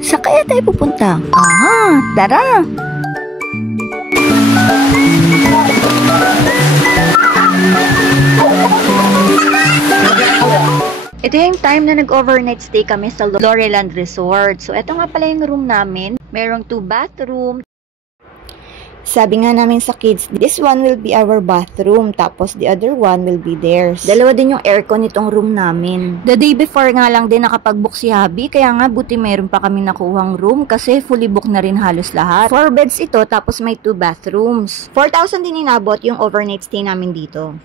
Saan kaya tayo pupunta? Tara! Ito yung time na nag-overnight stay kami sa Loreland Resort. So, ito nga pala yung room namin. Merong 2 bathroom. Sabi nga namin sa kids, this one will be our bathroom, tapos the other one will be theirs. Dalawa din yung aircon nitong room namin. The day before nga lang din nakapag-book si Habi, kaya nga buti mayroon pa kami nakuhang room kasi fully book na rin halos lahat. 4 beds ito, tapos may 2 bathrooms. 4,000 din inabot yung overnight stay namin dito.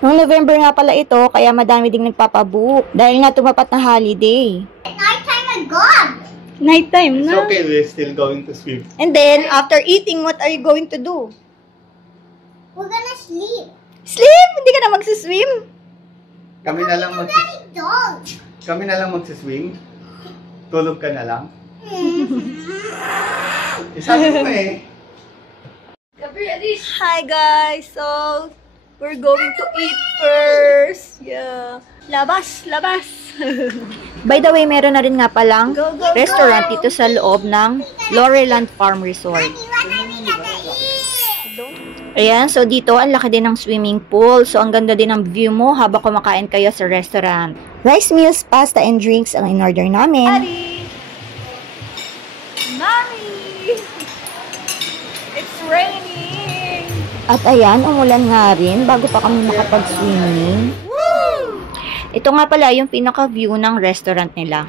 Noong November nga pala ito, kaya madami ding nagpapabook dahil nga tumapat na holiday. Nighttime agad! Nighttime na. It's okay, we're still going to swim. And then, after eating, what are you going to do? We're gonna sleep. Sleep? Hindi ka na magsiswim? Kami na lang Dog. Kami na lang magsiswim. Tulog ka na lang. Sabi mo eh. Hi guys! So, we're going to eat first. Yeah. Labas! By the way, meron na rin nga palang restaurant dito sa loob ng Loreland Farm Resort. What are we gonna eat? Ayan, so dito, ang laki din ng swimming pool. So, ang ganda din ng view mo habang kumakain kayo sa restaurant. Rice meals, pasta, and drinks ang in-order namin. Daddy! Mommy! It's raining! At ayan, umulan nga rin bago pa kami makapag-swimming. Ito nga pala yung pinaka-view ng restaurant nila.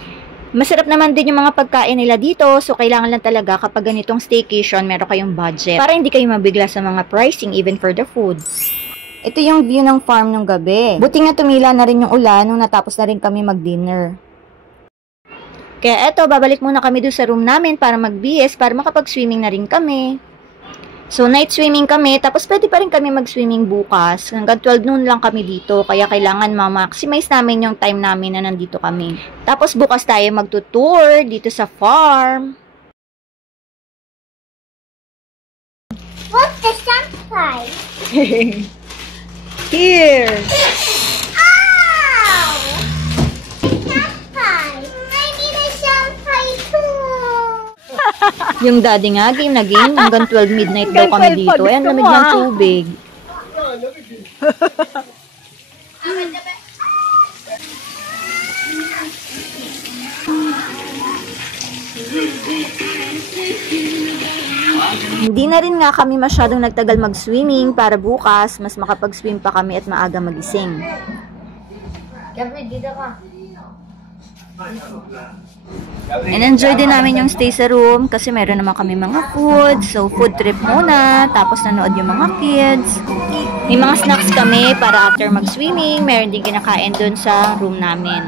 Masarap naman din yung mga pagkain nila dito, so kailangan lang talaga kapag ganitong staycation, meron kayong budget para hindi kayo mabigla sa mga pricing even for the food. Ito yung view ng farm ng gabi. Buti nga tumila na rin yung ulan nung natapos na rin kami mag-dinner. Kaya eto, babalik muna kami doon sa room namin para mag-BS para makapag-swimming na rin kami. So, night swimming kami, tapos pwede pa rin kami mag-swimming bukas. Hanggang 12 noon lang kami dito, kaya kailangan ma-maximize namin yung time namin na nandito kami. Tapos bukas tayo magtutour dito sa farm. What's the sunfly? Here! Ow! Sunfly! I need a sunfly too! Yung daddy nga, game na game. Hanggang 12 midnight daw kami dito. Ayan, lamig ng tubig. Hindi na rin nga kami masyadong nagtagal mag-swimming para bukas, mas makapag-swim pa kami at maaga magising. And enjoy din namin yung stay sa room kasi meron naman kami mga food. So, food trip muna. Tapos nanood yung mga kids. May mga snacks kami para after mag-swimming. Meron din kinakain dun sa room namin.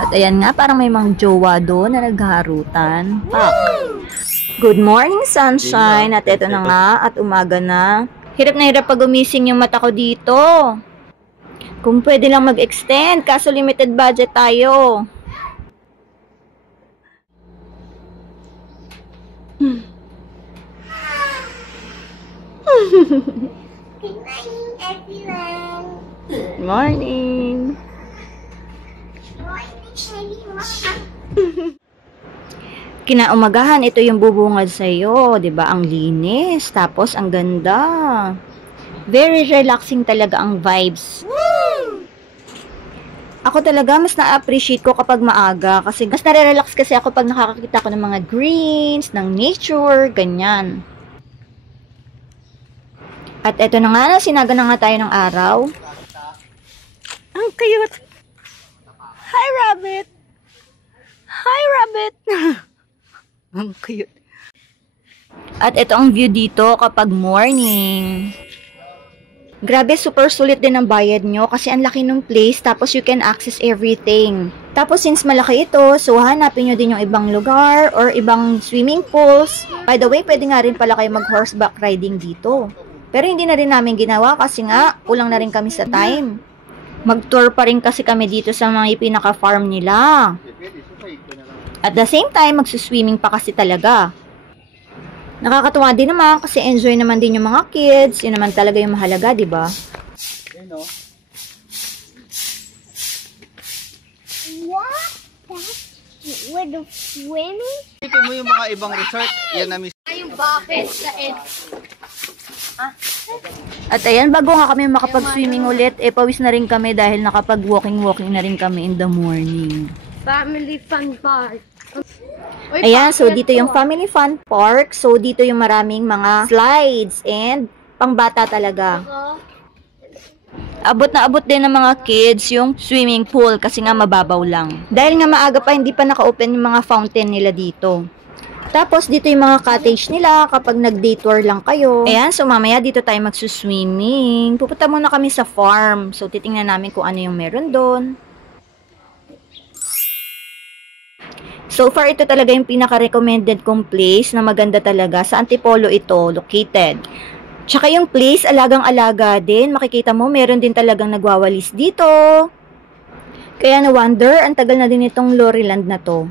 At ayan nga, parang may mga jowa doon na naghaharutan. Good morning, sunshine! At eto na nga, at umaga na. Hirap na hirap pag umising yung mata ko dito. Kung pwede lang mag-extend, kaso limited budget tayo. Good morning, everyone. Good morning. Kinaumagahan, ito yung bubungad sa'yo. Diba? Ang linis. Tapos, ang ganda. Very relaxing talaga ang vibes. Ako talaga, mas na-appreciate ko kapag maaga. Kasi mas nare-relax kasi ako pag nakakakita ko ng mga greens, ng nature, ganyan. At eto na nga, sinaga na nga tayo ng araw. Ang cute. Hi, rabbit. Hi, rabbit. Ang cute. At ito ang view dito kapag morning. Grabe, super sulit din ang bayad nyo kasi ang laki ng place tapos you can access everything. Tapos since malaki ito, so hanapin nyo din yung ibang lugar or ibang swimming pools. By the way, pwede nga rin pala kayo mag-horseback riding dito. Pero hindi na rin namin ginawa kasi nga kulang na rin kami sa time. Mag-tour pa rin kasi kami dito sa mga pinaka-farm nila. At the same time, magsuswimming pa kasi talaga. Nakakatuwa din naman kasi enjoy naman din yung mga kids. Yun naman talaga yung mahalaga, di ba? What? That's with the swimming. Ipin mo yung mga ibang resort, yan na mismo. Yung bucket sa it. At ayan, bago nga kami makapag-swimming ulit, pawis na rin kami dahil nakapag-walking na rin kami in the morning. Family fun park. Ayan, so dito yung Family Fun Park. So dito yung maraming mga slides and pangbata talaga. Abot na abot din ng mga kids yung swimming pool kasi nga mababaw lang. Dahil nga maaga pa, hindi pa naka-open yung mga fountain nila dito. Tapos dito yung mga cottage nila kapag nag-day tour lang kayo. Ayan, so mamaya dito tayo magsuswimming. Pupunta muna kami sa farm. So titingnan namin kung ano yung meron doon. So far, ito talaga yung pinaka-recommended kong place na maganda talaga. Sa Antipolo ito located. Tsaka yung place, alagang-alaga din. Makikita mo, meron din talagang nagwawalis dito. Kaya na-wonder, ang tagal na din itong Loriland na to.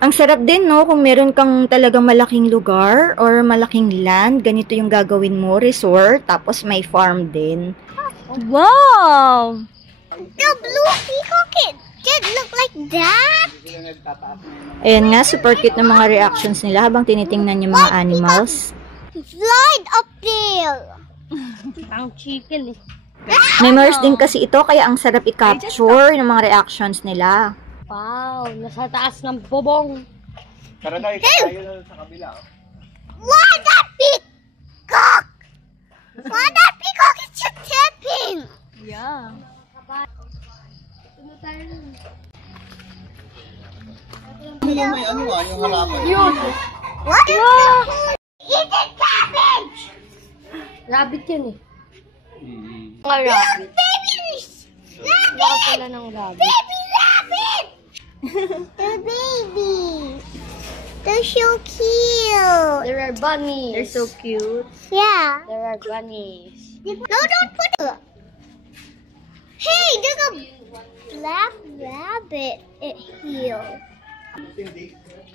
Ang sarap din, no? Kung meron kang talagang malaking lugar or malaking land, ganito yung gagawin mo, resort, tapos may farm din. Wow! The blue peacock, it did look like that. Ayan nga, super cute ng mga reactions nila habang tinitingnan yung mga animals. Slide up there. Ang chicken eh. Memories din kasi ito, kaya ang sarap i-capture ng mga reactions nila. Wow, nasa taas ng bubong. Tara na, tayo na sa kabila. Why that peacock? Why that peacock is just tipping? Yeah. May ano nga, yung halaman. What is that? Eat the cabbage! Rabbit yun eh. Mga rabbit. Babies! Baka pala ng rabbit. Baby rabbit! The babies. They're so cute. There are bunnies. They're so cute. Yeah. There are bunnies. No, don't put it. Hey, there's a black rabbit here.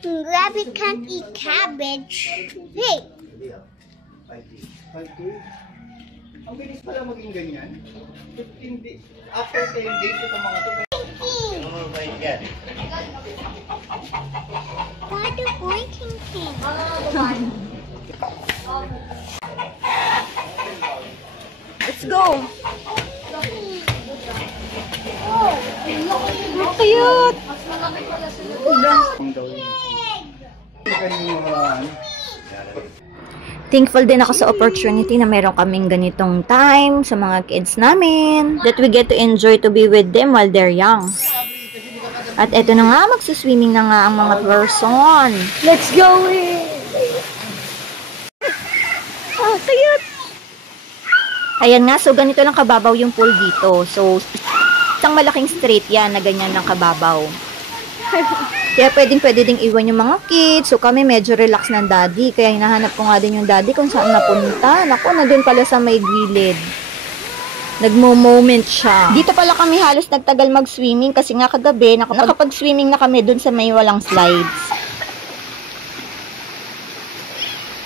Rabbit can't eat cabbage. Hey. Ang bilis pala maging ganyan. 15 days. After 10 days, ito mga to. Oh my God. Why the blinking thing? Let's go! Ang cute! Thankful din ako sa opportunity na meron kaming ganitong time sa mga kids namin. That we get to enjoy to be with them while they're young. At eto na nga, magsuswimming na nga ang mga person. Let's go in! Oh, cute! Ayan nga, so ganito lang kababaw yung pool dito. So, isang malaking straight yan na ganyan lang kababaw. Kaya pwede ding iwan yung mga kids. So kami medyo relax ng daddy. Kaya hinahanap ko nga din yung daddy kung saan napunta. Naku, nandun pala sa may gilid. Nagmo-moment siya. Dito pala kami halos nagtagal mag-swimming kasi nga kagabi nakapag-swimming na kami dun sa may walang slides.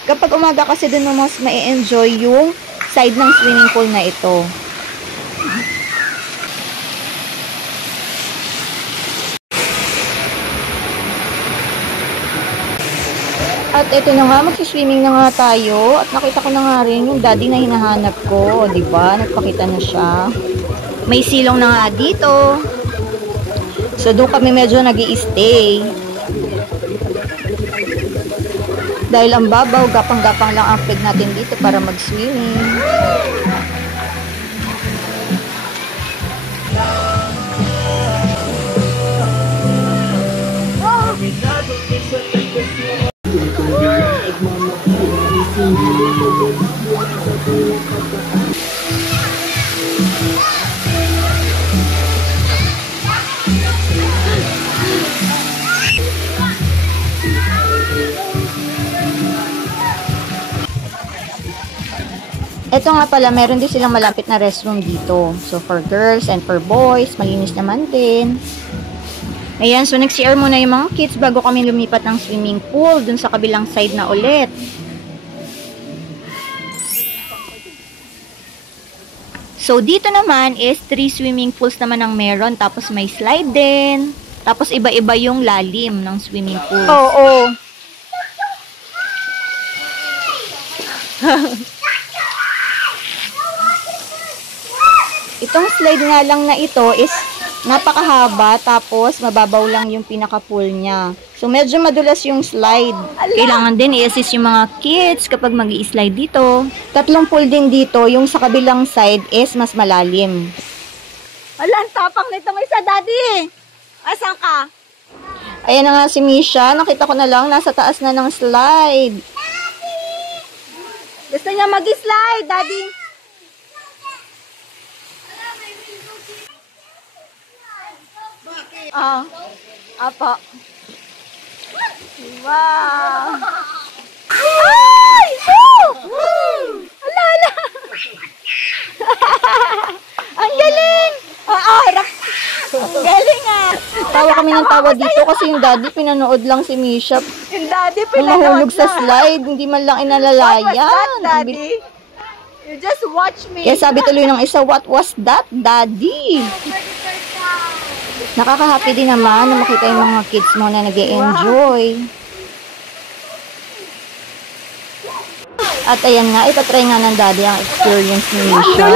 Kapag umaga kasi dun mo mas ma-enjoy yung side ng swimming pool na ito. At ito na nga, magsiswimming na nga tayo. At nakita ko na nga rin yung daddy na hinahanap ko. O, diba? Nagpakita na siya. May silong na nga dito. So, doon kami medyo nag-i-stay. Dahil ang babaw, gapang-gapang lang ang peg natin dito para mag-swimming. Ito nga pala, meron din silang malapit na restroom dito. So, for girls and for boys, malinis naman din. Ayan, so nag-CR muna yung mga kids bago kami lumipat ng swimming pool dun sa kabilang side na ulit. So, dito naman is 3 swimming pools naman ang meron. Tapos may slide din. Tapos iba-iba yung lalim ng swimming pools. Oo. Itong slide nga lang na ito is napakahaba, tapos mababaw lang yung pinaka-pool niya. So, medyo madulas yung slide. Kailangan din i-assist yung mga kids kapag mag-i-slide dito. 3 pool din dito, yung sa kabilang side is mas malalim. Ala, ang tapang nitong isa, Daddy. Asan ka? Ayan na nga si Misha, nakita ko na lang, nasa taas na ng slide. Gusto niya mag-slide, Daddy. Apo. Wow. Ay! Ala. Ang galing! Ang galing Tawa kami ng tawa dito kasi yung daddy pinanood lang si Misha. Yung Daddy, Mahulog sa slide, hindi man lang inalalayan. Daddy? You just watch me. Kaya sabi tuloy ng isa, what was that, daddy? Nakaka-happy din naman na makita yung mga kids mo na nag-e-enjoy. At ayan nga, itatry nga ng daddy ang experience ni Misha.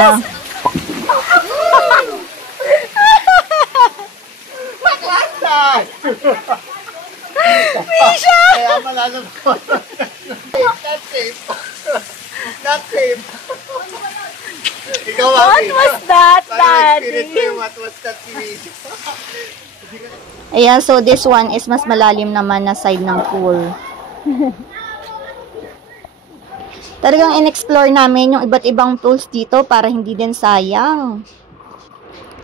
Misha! Kaya malalam ko. Not safe. Not safe. Ikaw, What was that, Daddy? What was that, Misha? Ayan, so this one is mas malalim naman na side ng pool. Talagang in-explore namin yung iba't ibang pools dito para hindi din sayang.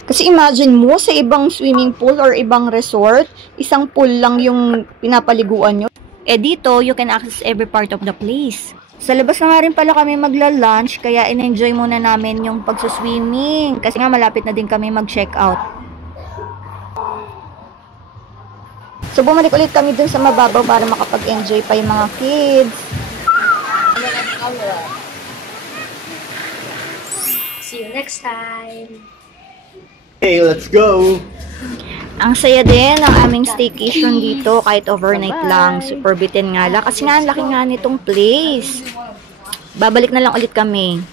Kasi imagine mo sa ibang swimming pool or ibang resort, isang pool lang yung pinapaliguan nyo. Eh dito, you can access every part of the place. Sa labas na nga rin pala kami magla-lunch, kaya in-enjoy muna namin yung pagsuswimming. Kasi nga malapit na din kami mag-check out. So bumalik ulit kami dun sa mababaw para makapag-enjoy pa yung mga kids. See you next time. Hey, let's go! Ang saya din ng aming staycation dito kahit overnight lang. Super bitin nga lang. Kasi nga ang laki nga nitong place. Babalik na lang ulit kami.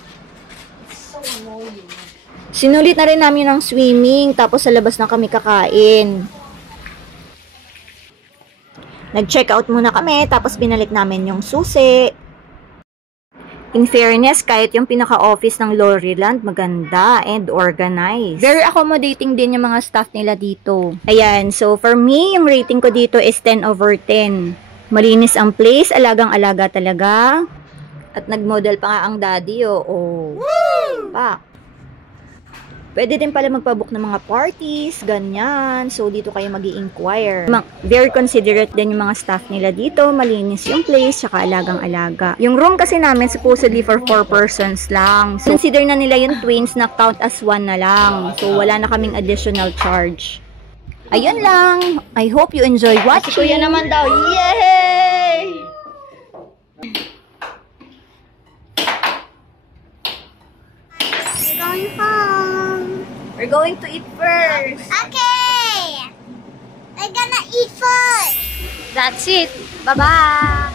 Sinulit na rin namin ng swimming. Tapos sa labas na kami kakain. Nag-check out muna kami. Tapos binalik namin yung susi. In fairness, kahit yung pinaka-office ng Lorryland, maganda and organized. Very accommodating din yung mga staff nila dito. Ayan, so for me, yung rating ko dito is 10/10. Malinis ang place, alagang-alaga talaga. At nag-model pa nga ang daddy, oo. Pa. Pwede din pala magpabook ng mga parties, ganyan. So, dito kayo mag-i-inquire. Very considerate din yung mga staff nila dito. Malinis yung place, tsaka alagang-alaga. Yung room kasi namin, supposedly for 4 persons lang. So, consider na nila yung twins na count as 1 na lang. So, wala na kaming additional charge. Ayun lang. I hope you enjoy watching. Kuya naman daw, yay! We're going home. We're going to eat first. Okay. We're gonna eat first. That's it. Bye-bye.